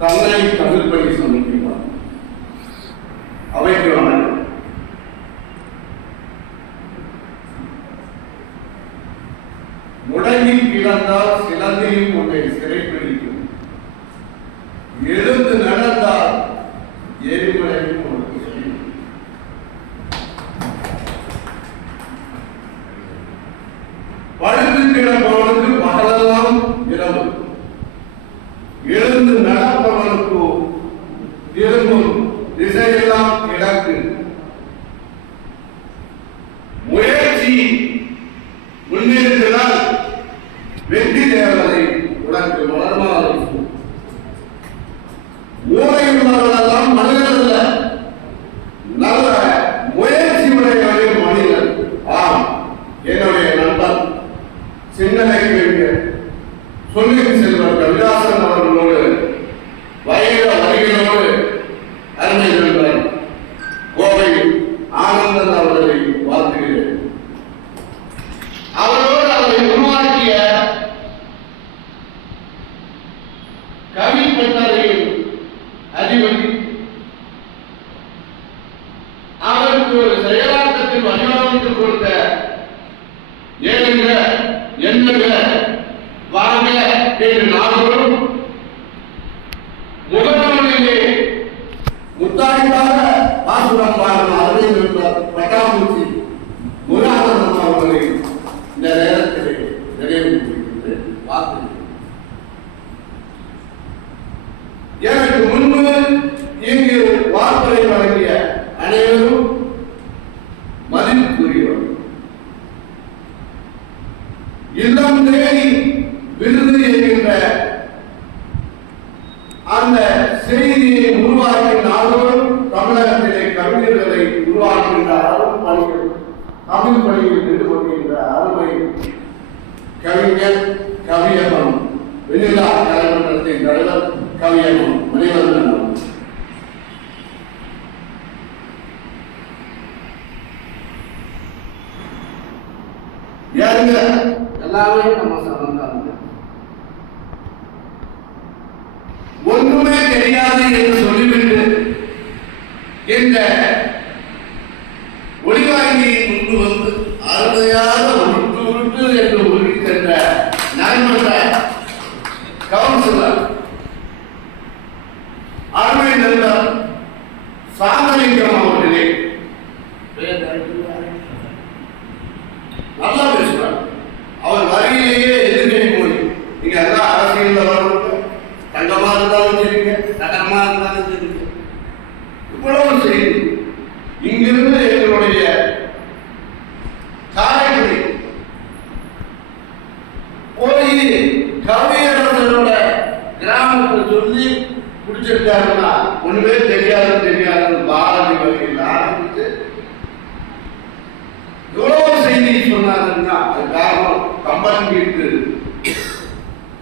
தன்னை தமிழ் பணி சமைக்கிறார். அவைக்கு வணக்கம். முடங்கில் கிடந்தால் சிலந்தையும் உன்னை சிறைப்பிடிக்கும், எழுந்து நடந்தால் எரிமலையும் உனக்கு செய்யும். படுத்து கிடப்பவனுக்கு பகலெல்லாம் இரவு, எழுந்து நடப்பவனுக்கு திரும்பும் திசையெல்லாம் கிடக்கு. முயற்சி முன்னேறினால் வெற்றி தேவதை உனக்கு மலர்மாலை. மூளை உள்ளவர்களெல்லாம் மனிதர்கள் அல்ல, நல்ல முயற்சி உடையவர்கள் மனிதன். ஆம், என்னுடைய நண்பர் சிந்தனை சொல்லின் செல்வர் கவிதாசன் அவர்களோடு வயத வரிகளோடு அருமை நண்பர் கோவை ஆனந்தன் அவர்களை வாழ்த்துகிறேன். அவரோடு அவரை உருவாக்கிய கவி பட்டறையின் அதிபதி, அவருக்கு ஒரு செயலாக்கத்தில் வடிவமைத்து கொடுத்த ஏழுங்க என்னங்க வாங்க என்று நாங்களும் முகநூலிலே முத்தாய்ப்பாக பாசுரம் பாடும் அருமை பட்டாம்பூச்சி முருகானந்தம் அவர்களை இந்த நேரத்திலே நினைவு பார்த்து எனக்கு முன்பு இங்கு வார்த்தை வழங்கிய அனைவரும் மதிப்புக்குரியவர். இல்லம் தேடி விருது என்கின்ற அந்த செய்தியை உருவாக்கி நாளும் தமிழகத்திலே கவிஞர்களை உருவாக்குகின்ற அரும் பணிகள், தமிழ் பணியில் ஈடுபடுகின்ற அருமை கவிஞர் கவியகம் வெண்ணிலா கலைமன்றத்தின் தலைவர் கவியகம் மணிவண்ணன். ஏங்க எல்லாமே நம்ம சம்பந்தாங்க. ஒன்றுமே தெரியாது என்று சொல்லிவிட்டு இந்த ஒளிவாங்கியை கொண்டு வந்து அருமையாக உருட்டு உருட்டு என்று உருட்டி சென்ற நண்பர் கவுன்சிலர் அருமை நண்பர் சாந்தலிங்கம் அவர்களே நல்லா பேசுவார். அவர் வரையிலேயே எதிர்கை மொழி. நீங்க எல்லாம் அரசியல் வரணும், தங்கமா இருந்தாலும் சரிங்க, தகரமா இருந்தாலும் சரிங்க, இவ்வளவு செய்தி. இங்கிருந்து எங்களுடைய காரைக்குடி போய் கவியரசரோட கிராமத்தை சொல்லி பிடிச்சிருக்காருன்னா ஒண்ணுமே தெரியாது பாரதி வகையில் ஆரம்பித்து எவ்வளவு செய்தி சொன்னாருன்னா அது காரணம் கம்பன் வீட்டு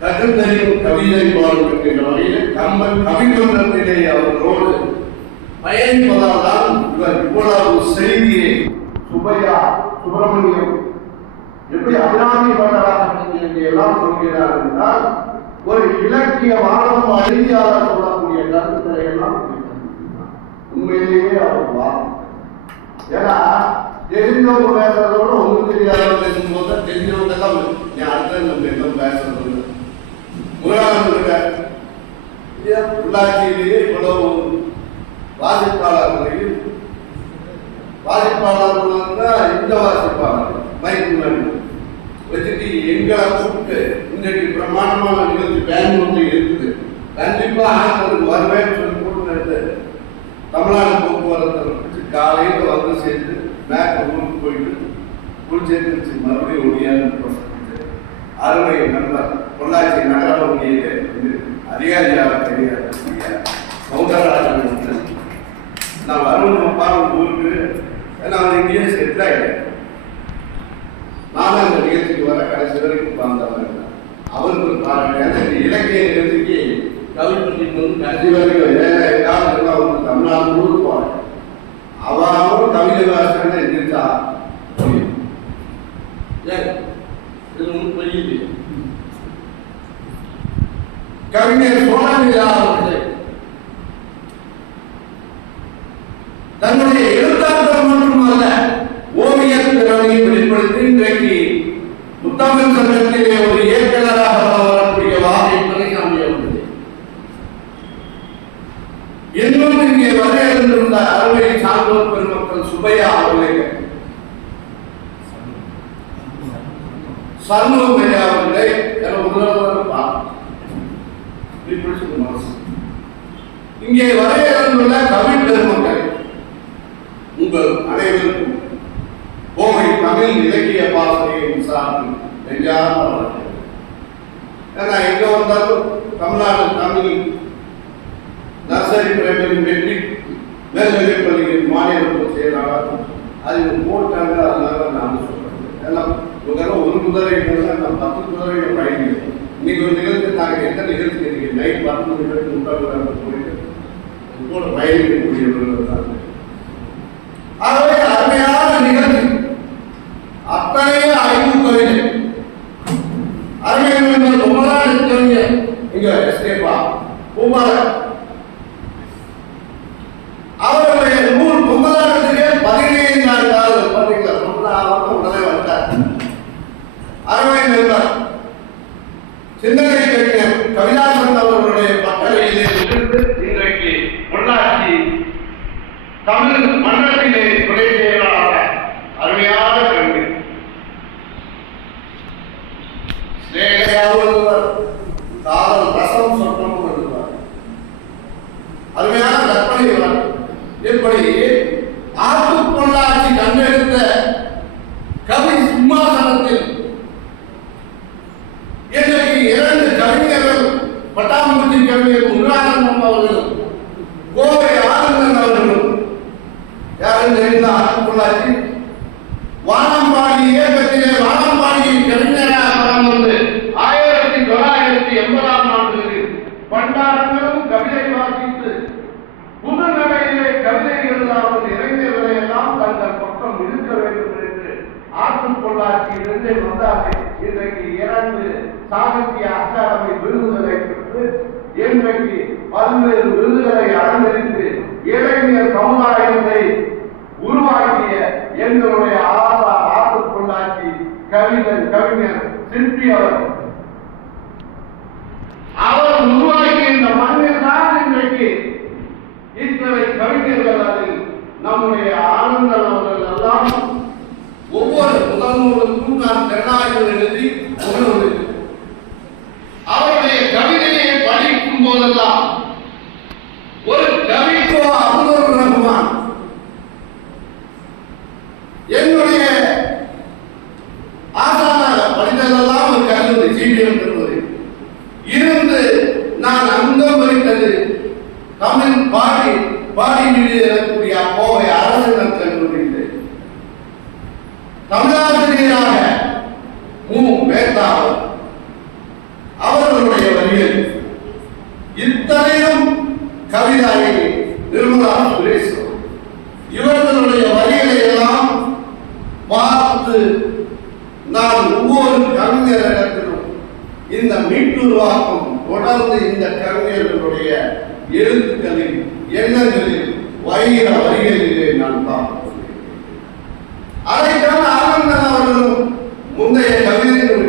கட்டுத்தறியும் கவிதை பாடும் என்கின்ற வகையில் கம்பன் கவிக்குன்றத்திலே அவர்களோடு பயணிப்பதால் தான் இவர் இவ்வளவு செய்தியை சுபையா சுப்பிரமணியம் எப்படி அபிராமி பட்டராக எல்லாம் சொல்கிறார் என்றால் ஒரு இலக்கிய மாணவ அறிவியாளர் சொல்லக்கூடிய கருத்துக்களை எல்லாம் உண்மையிலேயே அவர் வாழும். ஏன்னா தெரிஞ்சவங்க பேசுறதோட ஒன்றும் தெரியாதவங்க பேசும்போது தான் தெரிஞ்சவங்க தான் நீ அடுத்த நம்ம என்ன பேசுறது முருகானந்தன் உள்ளாட்சியிலேயே இவ்வளவு வாசிப்பாளர்களையும் இந்த வாசிப்பாளர் மைக்கு வச்சுட்டு எங்களை கூப்பிட்டு இன்றைக்கு பிரமாண்டமான நிகழ்ச்சி பெங்களூர்ல இருக்குது, கண்டிப்பா ஆனந்தருக்கு வருவேன்னு சொல்லி போட்டு தமிழ்நாடு போக்குவரத்து காலையில் வந்து சேர்ந்து மேற்கு ஊருக்கு போயிட்டு குளிச்சேர்ந்து மறுபடியும் ஒடியான்னு அருமை நண்பர் பொள்ளாச்சி நகர ஒன்றியிலே அதிகாரியாக தெரியாது சௌந்தரராஜன் நான் வருவன் பாருங்க ஊருக்கு நான் இங்கேயே செட்டில் ஆகிட்டேன். நானும் அந்த நிகழ்ச்சிக்கு வர கடைசி வரைக்கும் வாழ்ந்தவன். அவருக்கு பாருங்க இலக்கிய நிகழ்ச்சிக்கு கவிப்பட்டிக்கு வந்து கடைசி வரைக்கும் ஏழாயிரம் வந்து தமிழ்நாடு முழுக்க போனேன். அவரும் கவிதை வாசனை எதிர்த்தா இது ஒன்றும் பெரிய கவிஞர் சோழன் தன்னுடைய எழுத்தாற்றல் மட்டுமல்ல ஓவிய திறமையை வெளிப்படுத்தி இன்றைக்கு முத்தமிழ் சங்கத்திலே ஒரு இயக்குநராக வரக்கூடிய வாகை துணைசாமி அவர்களே, இன்னும் இங்கே வருகின்ற அறுவை சான்றோர் பெருமக்கள் சுபையா அவர்களே, சண்முகையா அவர்களே, இங்கே வரையிறந்துள்ள கவி பெருமக்கள் உங்கள் அனைவருக்கும் கோவை தமிழ் இலக்கிய பாசறையின் சார்பில் நெஞ்சார்ந்த வணக்கம். ஏன்னா எங்க வந்தாலும் Tamil Nadu Tamil nursery primary matric மேல்நிலைப்பள்ளியின் மாநில செயலாளர் அதில் போட்டாங்க. அதனால நான் சொல்றேன், ஏன்னா ஒரு குதிரை நான் 10 குதிரையை பயணிக்கிறேன். இன்னைக்கு ஒரு நிகழ்ச்சி நாங்கள் எந்த நிகழ்ச்சி இன்னைக்கு நைட் 10 நிகழ்ச்சி முட்டாள் போயிட்டு கூட பயணிக்கக்கூடியவர்கள் தான். ஆகவே அருமையான நிகழ்ச்சி, அத்தனையே ஐந்து கவிதை அருமையான ரொம்பதான் கவிஞர் இங்க எஸ்கேபா குமாரன் அவருடைய நூல் பொங்கலாட்டத்துக்கே 15 ஆண்டு பார்த்தீங்களா, உடனே வந்தார். அருமை நண்பர் சிந்தனை கவிஞர் கவிதாசன் அவர்களுடைய பட்டறையிலே இருந்து இன்றைக்கு பொள்ளாச்சி தமிழ் மன்றத்திலே துணை செயலாளர் அருமையான கவிஞர் காதல் ரசம் சொற்றம் எழுதுவார். அருமையான கற்பனை. எப்படி ஆத்து பொள்ளாச்சி கண்டெடுத்த கவி சிம்மாசனத்தில் இன்றைக்கு 2 கவிஞர்கள், பட்டாம்பூச்சி கவிஞர் முருகானந்தம் அவர்களும் கோவை ஆனந்தன் அவர்களும், யாரும் தெரிந்த ஆத்து பொள்ளாச்சி வானம்பாடி இயக்கத்திலே வானம்பாடியின் கவிஞராக வந்து 1980ஆம் ஆண்டுகளில் பண்டாரங்களும் கவிதை வாசித்து புதுநடையிலே கவிதை எழுதாமல் இளைஞர்களை எல்லாம் தங்கள் பக்கம் இருக்க வேண்டும் என்று ஆற்று பொள்ளாச்சியிலிருந்து வந்தார்கள். இன்றைக்கு 2 சாகித்ய அகாடமி விருதுகளை பெற்று இன்றைக்கு பல்வேறு விருதுகளை அலங்கரித்து இளைஞர் சமுதாயத்தை உருவாக்கிய எங்களுடைய ஆசா ஆற்று பொள்ளாச்சி கவிஞர் சிற்பி அவர் உருவாக்கிய இந்த மண்ணில் தான் இன்றைக்கு இத்தனை கவிஞர்கள், அதில் நம்முடைய ஆனந்தன் அவர்கள் எல்லாம் ஒவ்வொரு முதல் நூலுக்கும் நான் திறனாய்வு எழுதி அவருடைய கவிதையை படிக்கும் போதெல்லாம் ஒரு கவிக்கோ அப்துல் ரஹ்மான் என்னுடைய ஆசானாக படித்ததெல்லாம் ஒரு கல்லூரி சிபிஎம் கல்லூரி இருந்து நான் அங்கம் வகித்தது தமிழ் பாடி மீடியக்கூடிய கோவை அரசு கல்லூரியில் தமிழாசிரியராக மு மேத்தா அவர்களுடைய வரிகள் இத்தனையும் கவிதாயி நிர்மலா சுரேஷ் இவர்களுடைய வரிகளை எல்லாம் பார்த்து நான் ஒவ்வொரு கவிஞரிடத்திலும் இந்த மீட்டுருவாக்கம் தொடர்ந்து இந்த கவிஞர்களுடைய எழுத்துக்களில் எண்ணங்களில் வைர வரிகளிலே நான் பார்க்கிறேன். அதைத்தான் ஆனந்தன் அவர்களும் முந்தைய கவிதைகள்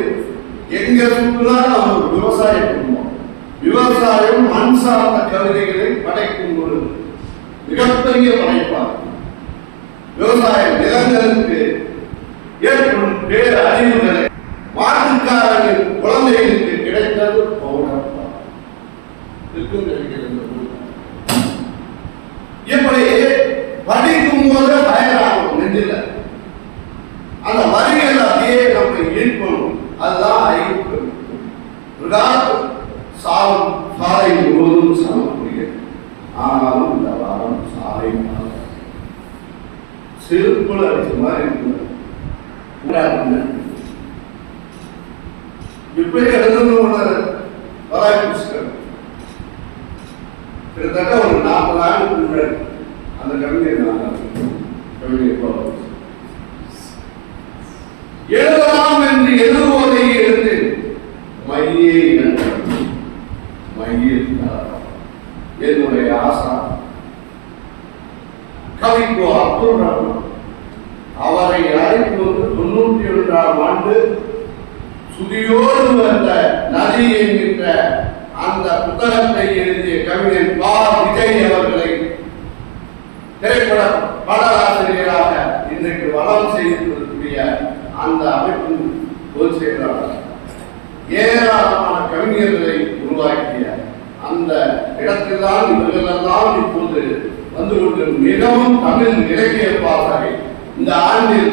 எங்க சுற்றுலால் அவர் விவசாய குடும்பம், விவசாயம் மண் சார்ந்த கவிதைகளை படைக்கும் ஒரு மிகப்பெரிய படைப்பார். விவசாய நிலங்களுக்கு ஏற்படும் பேரறிவுகளை மாட்டுக்காரர்கள் குழந்தைகளுக்கு கிடைத்தது எப்படி படிக்கும் போது பயனாகும் நெஞ்சில் அந்த வரிகள் அப்படியே நம்ம ஈர்க்கணும். அதுதான் ஐப்பு சாலை முழுவதும் சமக்கூடிய, ஆனாலும் இந்த வாரம் சாலை செருப்புல அடிச்ச மாதிரி இருக்கு. இப்படி எழுதணும் வராய் புஸ்தகம் கிட்டத்தட்ட ஒரு 40 ஆண்டுக்கு முன்னாடி அந்த கவிஞர் எழுதலாம் என்று எழுதுவதை எடுத்து மையே என்னுடைய ஆசா கவிக்கோ அப்துல் ரஹ்மான் அவரை அழைத்து வந்து 91ஆம் ஆண்டு சுதியோடு வந்த நதி என்கின்ற அந்த புத்தகத்தை எழுதிய கவிஞர் பா. விஜய் அவர்களை திரைப்பட பாடலாசிரியராக இன்றைக்கு வளம் செய்திருக்கக்கூடிய அந்த அமைப்பின் பொதுச் செயலாளர் ஏராளமான கவிஞர்களை உருவாக்கிய அந்த இடத்தில்தான் இவர்களெல்லாம் இப்போது வந்து கொண்டு மிகவும் தமிழ் இலக்கிய பாசறை இந்த ஆண்டில்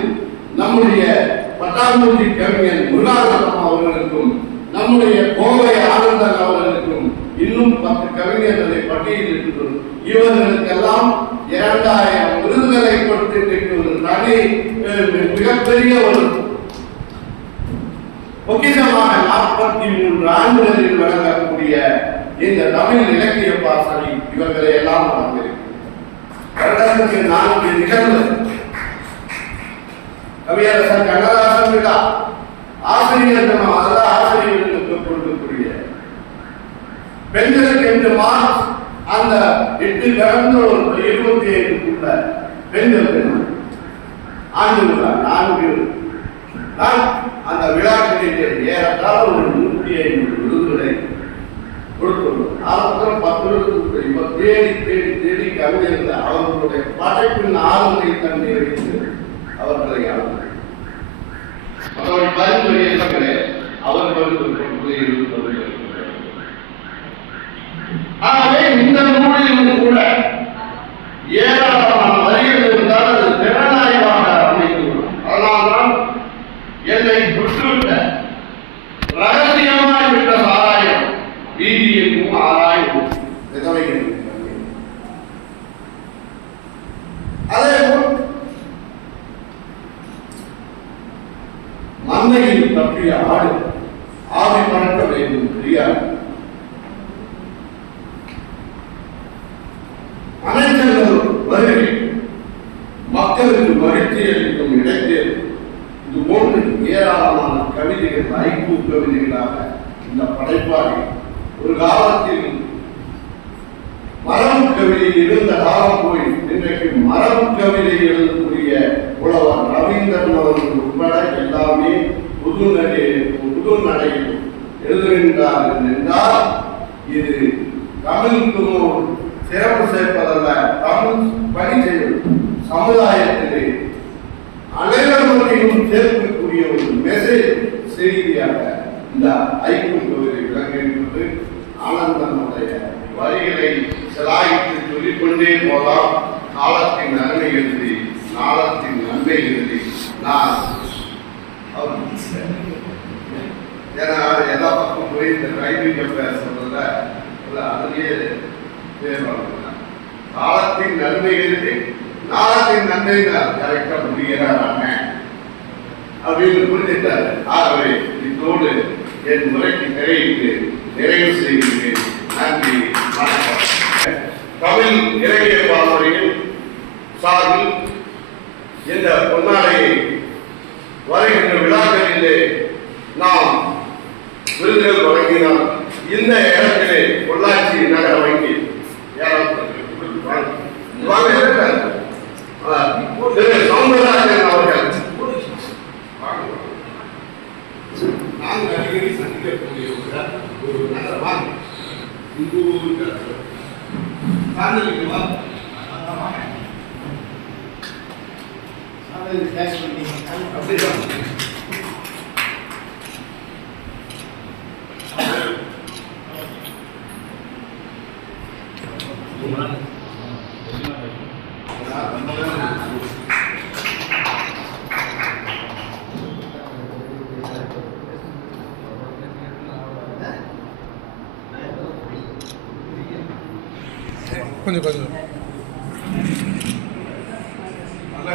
நம்முடைய பட்டாம்பூச்சி கவிஞர் முருகானந்தம் அவர்களுக்கும் நம்முடைய கோவை ஆனந்தன் அவர்களுக்கும் இன்னும் 10 கவிஞர்களை பட்டியலிட்டு இவர்களுக்கெல்லாம் 2000 விருதுகளை கொடுத்து ஒரு தனி மிகப்பெரிய ஒரு பொக்கிஷமாக 43 ஆண்டுகளில் வழங்கக்கூடிய இந்த தமிழ் இலக்கிய பாசறை இவர்களை எல்லாம் வழங்கியிருக்கிறது. வருடத்துக்கு 4 நிகழ்வு கவியரசர் கண்ணதாசன் விழா, ஆசிரியர் தினம், அதெல்லாம் ஆசிரியர்களுக்கு கொடுக்கக்கூடிய பெண்களுக்கு என்று மார்ச் அந்த 8 கடந்த ஒரு 25க்குள்ள பெண்கள் தினம் ஆண்டு விழா 4 அந்த விழாக்களிலே ஏறத்தாழ ஒரு 150 விருதுகளை கொடுத்துள்ளோம். ஆரம்பத்தில் 10 விருது இப்ப தேடி கவிஞர்கள் அவர்களுடைய படைப்பின் ஆளுமை தன்னை வைத்து அவர்களை பரிந்துரை அவர்கள் ஆகவே இந்த நூலிலும் கூட ஏராளமான வரிகள் இருந்தால் அது திறனாய்வாக அமைந்துள்ளோம். அதனால்தான் என்னை விட்டுவிட்ட ரகசியமாய் விட்ட சாராயம் வீதியெங்கும் ஆராயும் அதேபோல் மந்தையில் தப்பிய ஆடு ஆவி பறக்க வேண்டும் தெரியாது. அமைச்சர்கள் வருகை மக்களுக்கு மகிழ்ச்சி அளிக்கும் இடைத்தேர்வு இது போன்று ஏராளமான கவிதைகள் ஐக்கூ கவிதைகளாக இந்த படைப்பாளி ஒரு காலத்தில் மரபு கவிதை இருந்த காலம் போய் இன்றைக்கு மரபு கவிதை எழுதக்கூடிய புலவர் ரவீந்திரன் அவர்கள் உட்பட எல்லாமே புது நடையில் எழுதுகின்றார்கள் என்றால் இது தமிழுக்கு சிறப்பு சேர்ப்பதல்ல, தமிழ் பணி செய்வது சமுதாயத்திலே அனைவரையும் சேர்க்கக்கூடிய ஒரு மெசேஜ் செய்தியாக இந்த ஐக்கூ கவிதை விளங்குகின்றது. ஆனந்தனுடைய வரிகளை சிலாயித்து சொல்லிக்கொண்டே போலாம். காலத்தின் நன்மை எழுதி நாளத்தின் நன்மை எழுதி நான் ஏன்னா எல்லா பக்கம் போய் இந்த ரைமிங் சொல்றத அதுலயே காலத்தின் நன்மை எழுதி நாளத்தின் நன்மை கரெக்ட முடிகிறாராங்க அப்படின்னு புரிஞ்சிட்டாரு. ஆகவே இதோடு என் முறைக்கு நிறைவு செய்கிறேன். நன்றி, வணக்கம். தமிழ் இலக்கிய பாசறையில் சார்பில் இந்த பொன்னாடையை வருகின்ற விழாக்களிலே நாம் விருதுகள் வழங்கினால் இந்த இடத்திலே பொள்ளாச்சி நகர வங்கி சௌந்தரராஜன் அவர்கள் நாங்கள் அடிக்கடி சந்திக்கக்கூடிய ஒரு நகரமாக கொஞ்சம் கொஞ்சம் நல்லா